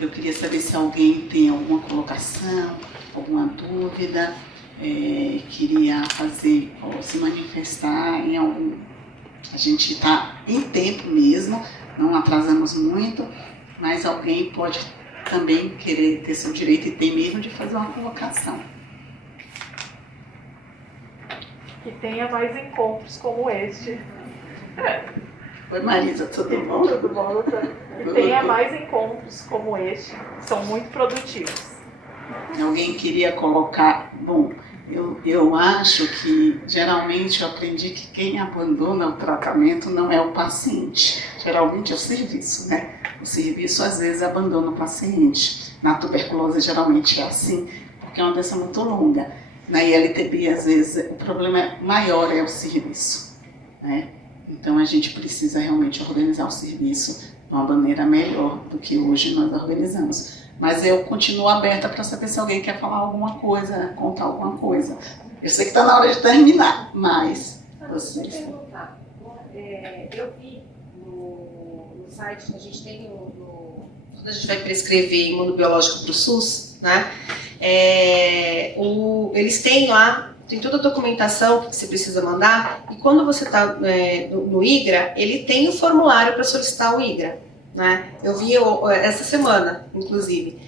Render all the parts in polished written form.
Eu queria saber se alguém tem alguma colocação, alguma dúvida, queria fazer ou se manifestar em algum... A gente está em tempo mesmo, não atrasamos muito, mas alguém pode também querer ter seu direito e tem mesmo de fazer uma colocação. Que tenha mais encontros como este. Oi, Marisa, tudo bom? Tudo bom, doutora? Que tenha mais encontros como este, que são muito produtivos. Alguém queria colocar... Bom, eu acho que geralmente eu aprendi que quem abandona o tratamento não é o paciente, geralmente é o serviço, né? O serviço às vezes abandona o paciente. Na tuberculose geralmente é assim, porque é uma doença muito longa. Na ILTB, às vezes, o problema maior é o serviço, né? Então a gente precisa realmente organizar o serviço de uma maneira melhor do que hoje nós organizamos. Mas eu continuo aberta para saber se alguém quer falar alguma coisa, contar alguma coisa. Eu sei que está na hora de terminar, mas vocês... Eu vi no site que a gente tem, quando a gente vai prescrever imunobiológico para o SUS, né? Eles têm lá, tem toda a documentação que você precisa mandar, e quando você está no IGRA, ele tem o formulário para solicitar o IGRA. Né? Eu vi essa semana, inclusive.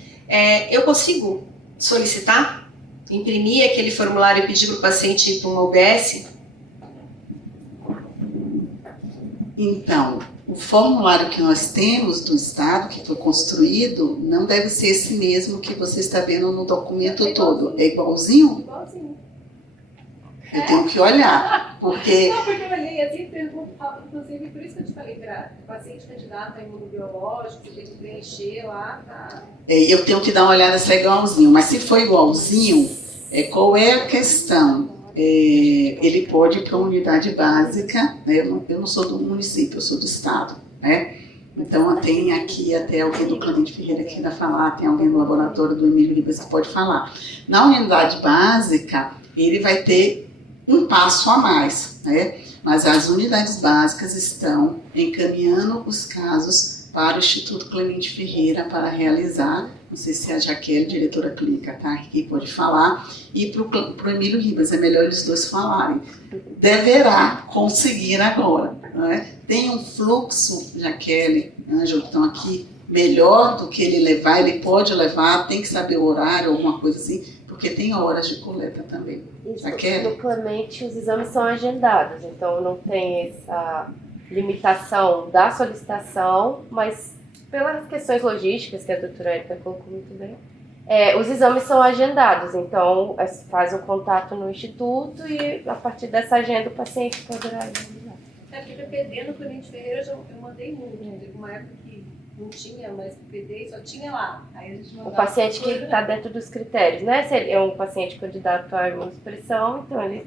Eu consigo solicitar, imprimir aquele formulário e pedir para o paciente ir para uma UBS? Então, o formulário que nós temos do Estado, que foi construído, não deve ser esse mesmo que você está vendo no documento todo. É igualzinho? Igualzinho. Eu tenho que olhar, porque... Não, porque eu olhei assim, inclusive, por isso que eu te falei, para paciente candidato a imunobiológico, você tem que preencher lá, tá? Eu tenho que dar uma olhada se é igualzinho, mas se for igualzinho, qual é a questão? Ele pode ir para uma unidade básica, né? Eu não sou do município, eu sou do Estado, né? Então tem aqui até alguém do Clemente Ferreira que ainda falar, tem alguém do laboratório do Emílio Ribas que pode falar. Na unidade básica, ele vai ter um passo a mais, né? Mas as unidades básicas estão encaminhando os casos para o Instituto Clemente Ferreira para realizar, não sei se a Jaqueline, diretora clínica, tá aqui, pode falar, e para o Emílio Ribas, é melhor eles dois falarem. Deverá conseguir agora, né? Tem um fluxo, Jaqueline, Ângelo, que estão aqui, melhor do que ele levar, ele pode levar, tem que saber o horário, alguma coisa assim, porque tem horas de coleta também. Isso, no Clemente os exames são agendados, então não tem essa limitação da solicitação, mas pelas questões logísticas que a doutora Érica colocou muito bem, os exames são agendados, então faz um contato no instituto e a partir dessa agenda o paciente poderá realizar. Porque PPD no Clemente Ferreira eu mandei muito, teve uma época que não tinha mais PPD, só tinha lá. Aí a gente o paciente que está dentro dos critérios, né? Se ele é um paciente candidato à imunossupressão, então ele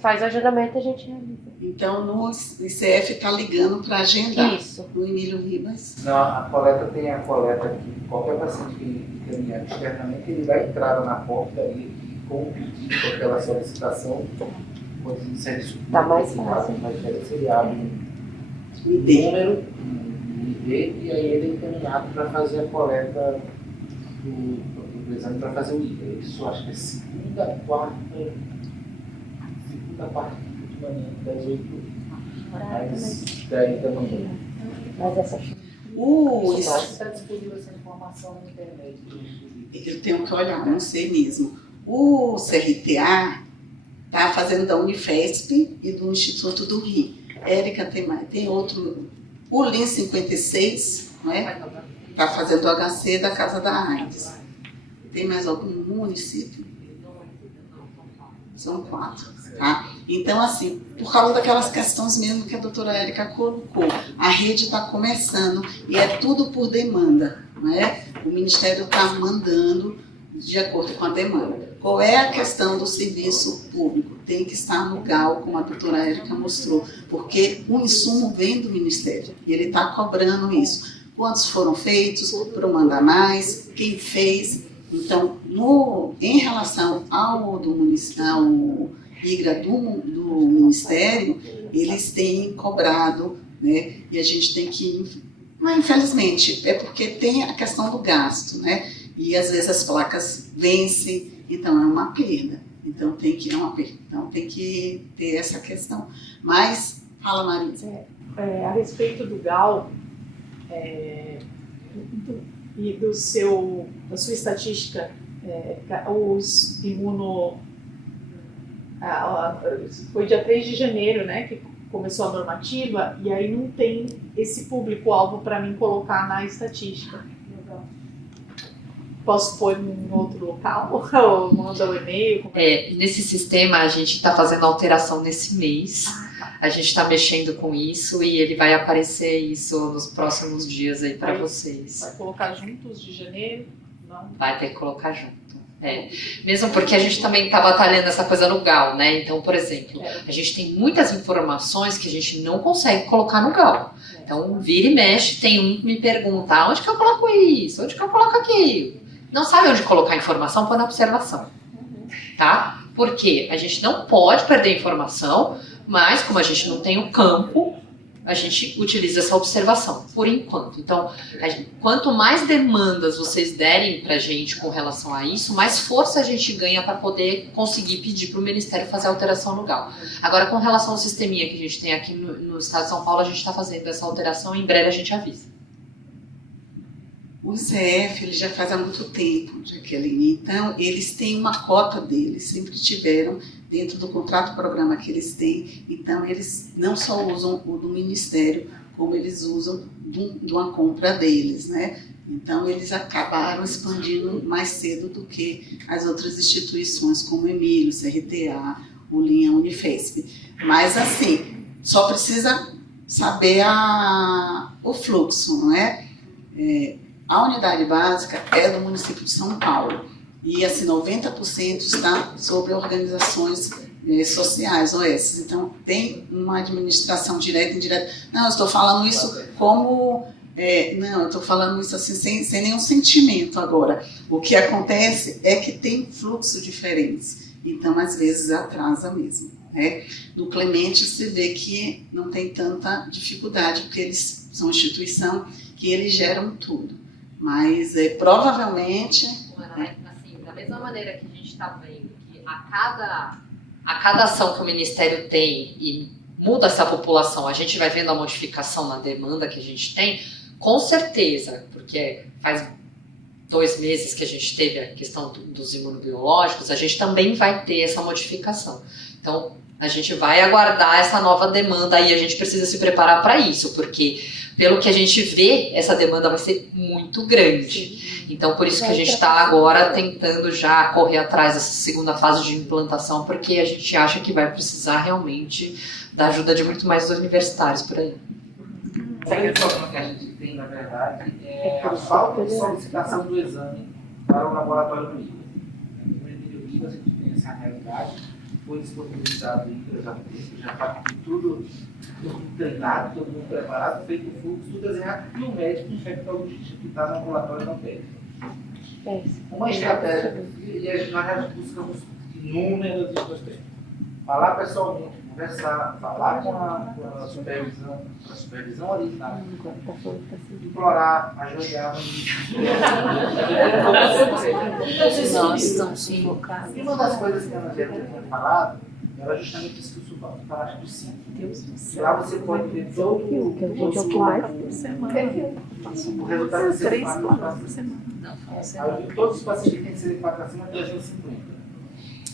faz o agendamento e a gente realiza. Então no ICF está ligando para agendar. Isso. No Emílio Ribas. Não, a coleta tem a coleta que qualquer paciente que encaminhar externamente, ele vai entrar na porta e com o pedido, com aquela solicitação, pode ser isso. Está mais fácil. Mas ele abre um número, e aí ele é encaminhado para fazer a coleta do exame para fazer o IGA. Isso acho que é segunda, quarta de manhã, das 8 às 10 da manhã. Mas essa... Está disponível essa informação na internet. Eu tenho que olhar, não sei mesmo. O CRTA está fazendo da Unifesp e do Instituto do Rio. Érica tem outro... O LIN 56, né? Está fazendo o HC da Casa da AIDS. Tem mais algum município? São 4, tá? Então, assim, por causa daquelas questões mesmo que a doutora Érica colocou, a rede está começando e é tudo por demanda, né? O Ministério está mandando de acordo com a demanda. Qual é a questão do serviço público? Tem que estar no GAL, como a doutora Érica mostrou, porque o insumo vem do Ministério e ele está cobrando isso. Quantos foram feitos, para mandar mais, quem fez. Então, em relação ao IGRA do Ministério, eles têm cobrado, né? E a gente tem que Mas, infelizmente, é porque tem a questão do gasto, né? E às vezes as placas vencem, então é uma perda. Então tem que, então tem que ter essa questão. Mas, fala, Marisa. A respeito do GAL e da sua estatística, os imuno... foi dia 3 de janeiro, né, que começou a normativa, e aí não tem esse público-alvo para mim colocar na estatística. Posso pôr em outro local? Ou manda o e-mail? Nesse sistema a gente está fazendo alteração nesse mês. A gente está mexendo com isso e ele vai aparecer isso nos próximos dias aí para vocês. Vai colocar juntos de janeiro? Não. Vai ter que colocar junto. Mesmo porque a gente também está batalhando essa coisa no GAL, né? Então, por exemplo, a gente tem muitas informações que a gente não consegue colocar no GAL. Então, vira e mexe, tem um que me pergunta, onde que eu coloco isso? Onde que eu coloco aquilo? Não sabe onde colocar a informação, põe na observação, tá? Porque a gente não pode perder informação, mas como a gente não tem o campo, a gente utiliza essa observação, por enquanto. Então, quanto mais demandas vocês derem pra gente com relação a isso, mais força a gente ganha para poder conseguir pedir para o Ministério fazer alteração no GAL. Agora, com relação ao sisteminha que a gente tem aqui no estado de São Paulo, a gente está fazendo essa alteração e em breve a gente avisa. O CF ele já faz há muito tempo, Jaqueline, então eles têm uma cota deles, sempre tiveram dentro do contrato-programa que eles têm, então eles não só usam o do Ministério, como eles usam de uma compra deles, né? Então eles acabaram expandindo mais cedo do que as outras instituições, como o Emílio, CRTA, o Linha, Unifesp. Mas assim, só precisa saber o fluxo, não é? A unidade básica é do município de São Paulo e assim 90% está sobre organizações sociais, OS. Então tem uma administração direta e indireta. Não, eu estou falando isso como... não, eu estou falando isso assim sem nenhum sentimento agora. O que acontece é que tem fluxo diferentes, então às vezes atrasa mesmo. No Clemente você vê que não tem tanta dificuldade, porque eles são instituição que eles geram tudo. Mas provavelmente... Assim, da mesma maneira que a gente está vendo que a cada ação que o Ministério tem e muda essa população, a gente vai vendo a modificação na demanda que a gente tem, com certeza, porque faz 2 meses que a gente teve a questão dos imunobiológicos, a gente também vai ter essa modificação. Então, a gente vai aguardar essa nova demanda e a gente precisa se preparar para isso, porque pelo que a gente vê, essa demanda vai ser muito grande. Sim. Então, por isso que a gente está agora tentando já correr atrás dessa segunda fase de implantação, porque a gente acha que vai precisar realmente da ajuda de muito mais universitários por aí. O grande problema que a gente tem, na verdade, é a falta de solicitação do exame para o laboratório do IGRA. No IGRA, a gente tem essa realidade, foi disponibilizado o IGRA, já está tudo treinado, todo mundo preparado, feito o fluxo, tudo desenhado, e o médico infectologista que está no ambulatório não pede. Uma estratégia, e nós já buscamos inúmeras estratégias. Falar pessoalmente, conversar, falar com a supervisão ali, tá? Implorar, ajoelhar. Nós estamos invocados. E uma das coisas que a Angélica tinha falado era justamente isso que o Subaldo falaste do SINC. Lá você pode ver todo o placa por semana. O resultado de 3 placas por semana. Todos os pacientes têm que ser 4 acima de 350.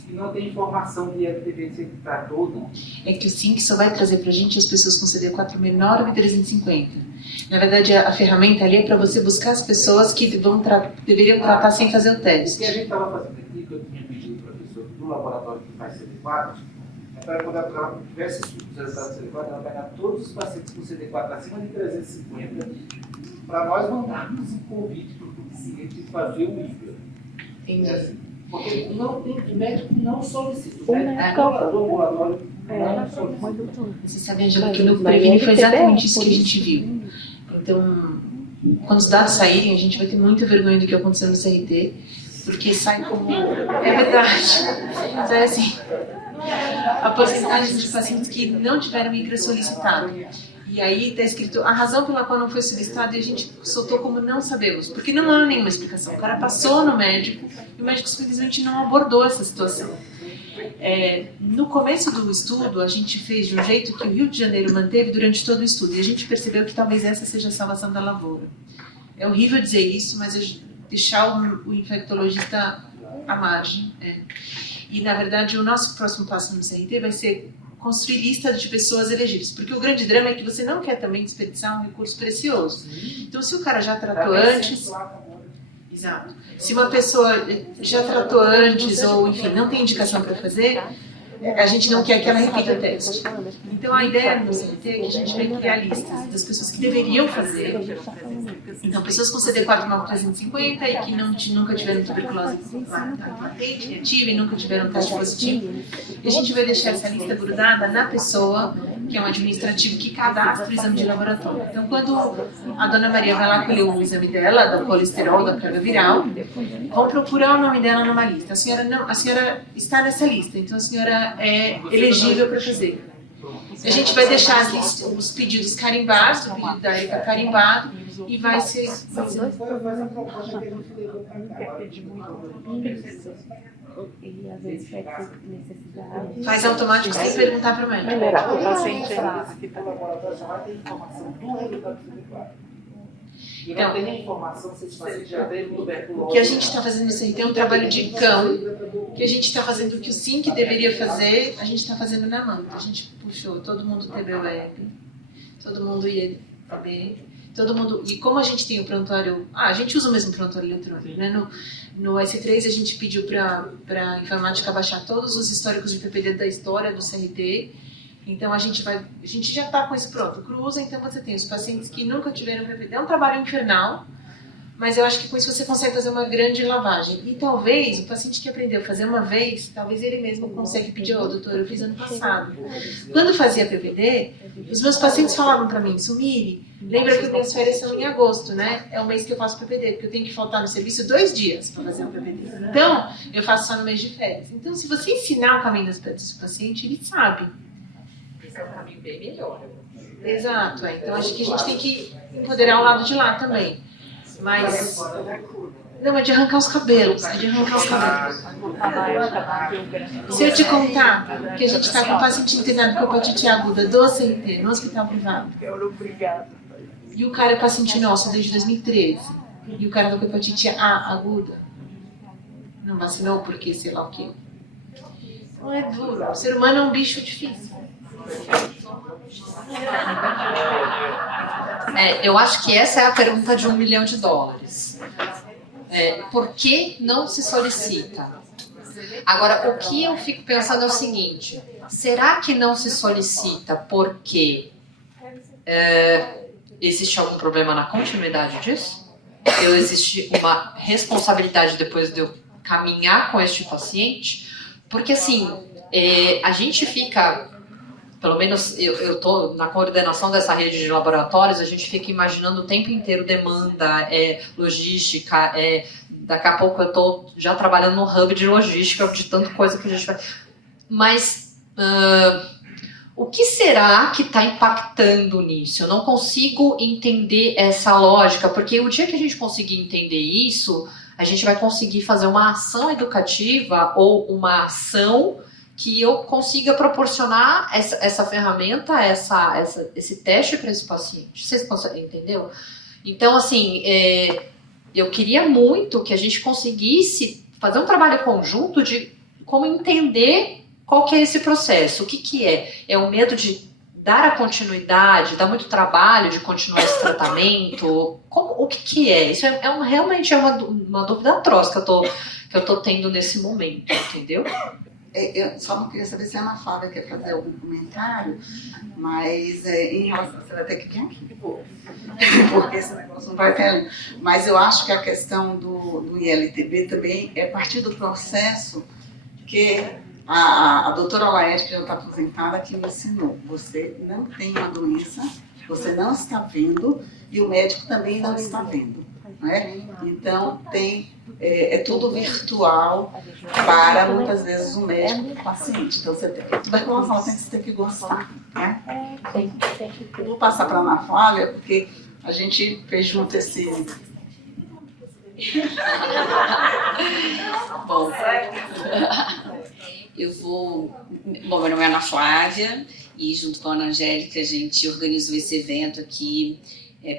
E não tem informação de evidência para todo. É que o SINC só vai trazer para a gente as pessoas com CD4 menor de 350. Na verdade, a ferramenta ali é para você buscar as pessoas que deveriam tratar sem fazer o teste. O que a gente estava fazendo aqui, que eu tinha pedido para a pessoa do laboratório que faz CD4, é para quando ela tivesse os resultados do CD4, ela pegar todos os pacientes com CD4 acima de 350 para nós mandarmos um convite para o paciente fazer o IGRA. Entendi. Porque o médico não solicita. O ambulatório não solicita. Você sabe, Angela, que no Previne foi exatamente isso que a gente viu. Então, quando os dados saírem, a gente vai ter muita vergonha do que aconteceu no CRT, porque sai como... É verdade. Então, é assim, a porcentagem de pacientes que não tiveram IGRA solicitado. E aí está escrito a razão pela qual não foi solicitado e a gente soltou como não sabemos, porque não há nenhuma explicação. O cara passou no médico e o médico simplesmente não abordou essa situação. No começo do estudo, a gente fez de um jeito que o Rio de Janeiro manteve durante todo o estudo e a gente percebeu que talvez essa seja a salvação da lavoura. É horrível dizer isso, mas deixar o infectologista à margem. E, na verdade, o nosso próximo passo no CRT vai ser construir lista de pessoas elegíveis, porque o grande drama é que você não quer também desperdiçar um recurso precioso. Então, se o cara já tratou antes... Exato. Se uma pessoa já tratou antes ou, enfim, não tem indicação para fazer, a gente não quer que ela repita o teste. Então, a ideia no CRT é que a gente vai criar listas das pessoas que deveriam fazer. Então, pessoas com CD4 350 e que nunca tiveram tuberculose latente, ativa e nunca tiveram teste positivo. E a gente vai deixar essa lista grudada na pessoa, que é um administrativo que cadastra o exame de laboratório. Então, quando a dona Maria vai lá colher o exame dela, do colesterol, da carga viral, vão procurar o nome dela numa lista. A senhora está nessa lista, então a senhora é elegível para fazer. A gente vai deixar aqui os pedidos carimbados, o pedido da Erika carimbado, e vai ser... E às vezes vai ter necessidade. Faz automático sem perguntar para o médico. O paciente Então, tem a informação se esse paciente já teve tuberculose. o que a gente está fazendo no CRT é um trabalho de cão, que a gente está fazendo o que o SINC deveria fazer, a gente está fazendo na mão. A gente puxou todo mundo TB web, todo mundo IEB, todo mundo... E como a gente tem o prontuário... a gente usa o mesmo prontuário eletrônico, né? No S3 a gente pediu para a informática baixar todos os históricos de PPD da história do CRT. Então a gente já está com isso pronto. Cruza, então você tem os pacientes que nunca tiveram PPD. É um trabalho infernal, mas eu acho que com isso você consegue fazer uma grande lavagem. E talvez o paciente que aprendeu a fazer uma vez, talvez ele mesmo consiga pedir, doutor, eu fiz ano passado. Quando fazia PPD, os meus pacientes falavam para mim, Sumire, lembra que minhas férias são em agosto, né? É o mês que eu faço PPD, porque eu tenho que faltar no serviço 2 dias para fazer um PPD. Então, eu faço só no mês de férias. Então, se você ensinar o caminho das pedras do paciente, ele sabe. Esse é um caminho bem melhor. Exato, então acho que a gente tem que empoderar o lado de lá também. Mas... não, é de arrancar os cabelos. Se eu te contar que a gente está com um paciente internado com hepatite aguda do CRT, no hospital privado, e o cara é paciente nosso desde 2013, e o cara tá com hepatite A aguda, não vacinou porque sei lá o quê. Não é duro. O ser humano é um bicho difícil. Eu acho que essa é a pergunta de $1 milhão. Por que não se solicita? Agora, o que eu fico pensando é o seguinte: será que não se solicita porque existe algum problema na continuidade disso? Ou existe uma responsabilidade depois de eu caminhar com este paciente? Porque assim, a gente fica... Pelo menos eu estou na coordenação dessa rede de laboratórios, a gente fica imaginando o tempo inteiro demanda, logística, daqui a pouco eu estou já trabalhando no hub de logística, de tanta coisa que a gente vai... Mas o que será que está impactando nisso? Eu não consigo entender essa lógica, porque o dia que a gente conseguir entender isso, a gente vai conseguir fazer uma ação educativa ou uma ação que eu consiga proporcionar essa ferramenta, esse teste para esse paciente. Vocês conseguem, entendeu? Então, assim, eu queria muito que a gente conseguisse fazer um trabalho conjunto de como entender qual que é esse processo. O que é? É o medo de dar a continuidade, dar muito trabalho de continuar esse tratamento? O que é? Isso realmente é uma dúvida atroz que eu tô tendo nesse momento, entendeu? Eu só não queria saber se a Ana Flávia quer fazer algum comentário, mas em relação, você vai ter que vir aqui, porque esse negócio não vai ter. Mas eu acho que a questão do ILTB também é partir do processo que a doutora Laerte, que já está aposentada, que me ensinou. Você não tem uma doença, você não está vendo e o médico também não está vendo. né? Então é tudo virtual para muitas vezes o médico e o paciente. Então tuberculose você tem que gostar, né? Eu vou passar para a Ana Flávia, porque a gente fez junto esse... Bom, meu nome é Ana Flávia e junto com a Ana Angélica a gente organizou esse evento aqui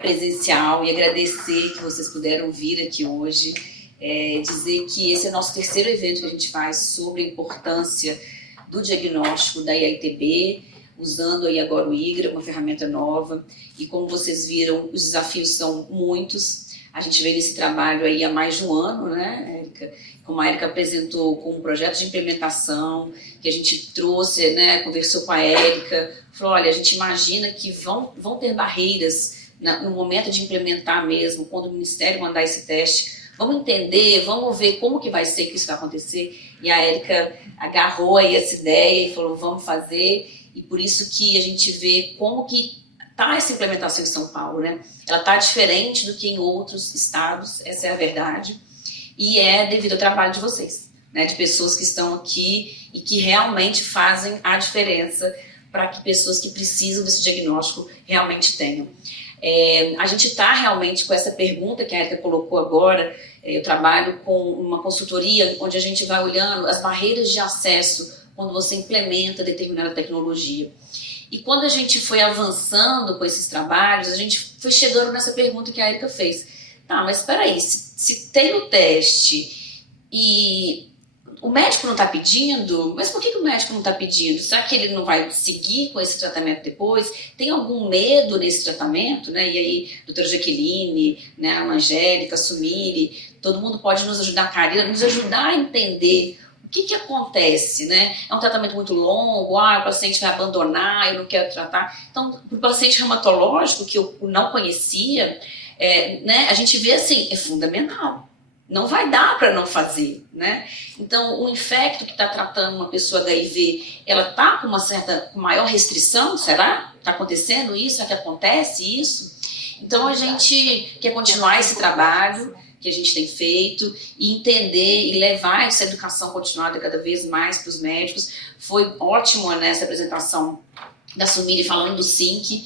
presencial e agradecer que vocês puderam vir aqui hoje, dizer que esse é o nosso terceiro evento que a gente faz sobre a importância do diagnóstico da IAITB, usando aí agora o IGRA, uma ferramenta nova, e como vocês viram, os desafios são muitos. A gente veio nesse trabalho aí há mais de um ano, né, Érica? Como a Érica apresentou com um projeto de implementação, que a gente trouxe, né, conversou com a Érica, falou, olha, a gente imagina que vão ter barreiras no momento de implementar mesmo, quando o Ministério mandar esse teste, vamos entender, vamos ver como que vai ser que isso vai acontecer. E a Érica agarrou aí essa ideia e falou, vamos fazer, e por isso que a gente vê como que está essa implementação em São Paulo, né? Ela está diferente do que em outros estados, essa é a verdade, e é devido ao trabalho de vocês, né? De pessoas que estão aqui e que realmente fazem a diferença para que pessoas que precisam desse diagnóstico realmente tenham. A gente está realmente com essa pergunta que a Érica colocou agora. Eu trabalho com uma consultoria onde a gente vai olhando as barreiras de acesso quando você implementa determinada tecnologia. E quando a gente foi avançando com esses trabalhos, a gente foi chegando nessa pergunta que a Érica fez. Tá, mas espera aí, se tem o teste e o médico não está pedindo, mas por que o médico não está pedindo? Será que ele não vai seguir com esse tratamento depois? Tem algum medo nesse tratamento? Né? E aí, doutora Jaqueline, né, a Angélica, a Sumire, todo mundo pode nos ajudar, Karina, nos ajudar a entender o que acontece, né? É um tratamento muito longo, o paciente vai abandonar, eu não quero tratar. Então, para o paciente reumatológico, que eu não conhecia, né, a gente vê assim, é fundamental. Não vai dar para não fazer, né? Então, o infecto que está tratando uma pessoa HIV, ela está com com maior restrição, será? Está acontecendo isso? Será que acontece isso? Então, a gente quer continuar esse trabalho que a gente tem feito e entender e levar essa educação continuada cada vez mais para os médicos. Foi ótimo nessa apresentação da Sumire falando do SINC.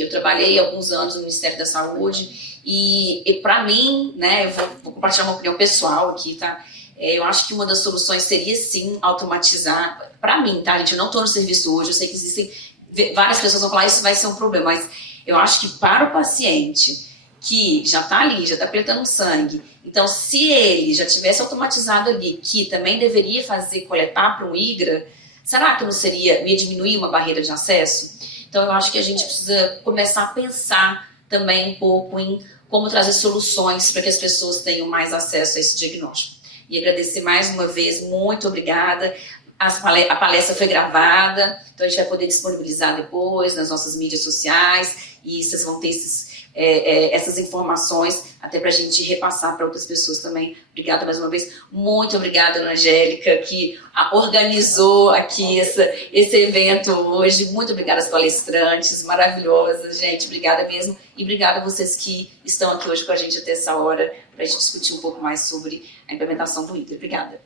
Eu trabalhei alguns anos no Ministério da Saúde e para mim, né, eu vou compartilhar uma opinião pessoal aqui, tá? Eu acho que uma das soluções seria sim automatizar, para mim, tá, gente? Eu não estou no serviço hoje, eu sei que existem várias pessoas que vão falar isso vai ser um problema, mas eu acho que para o paciente que já está ali, já está coletando sangue, então se ele já tivesse automatizado ali, que também deveria coletar para um IGRA, será que não ia diminuir uma barreira de acesso? Então eu acho que a gente precisa começar a pensar também um pouco em como trazer soluções para que as pessoas tenham mais acesso a esse diagnóstico. E agradecer mais uma vez, muito obrigada. A palestra foi gravada, então a gente vai poder disponibilizar depois nas nossas mídias sociais e vocês vão ter essas informações até para a gente repassar para outras pessoas também. Obrigada mais uma vez. Muito obrigada, Ana Angélica, que organizou aqui esse evento hoje. Muito obrigada às palestrantes maravilhosas, gente. Obrigada mesmo. E obrigada a vocês que estão aqui hoje com a gente até essa hora para a gente discutir um pouco mais sobre a implementação do ITER. Obrigada.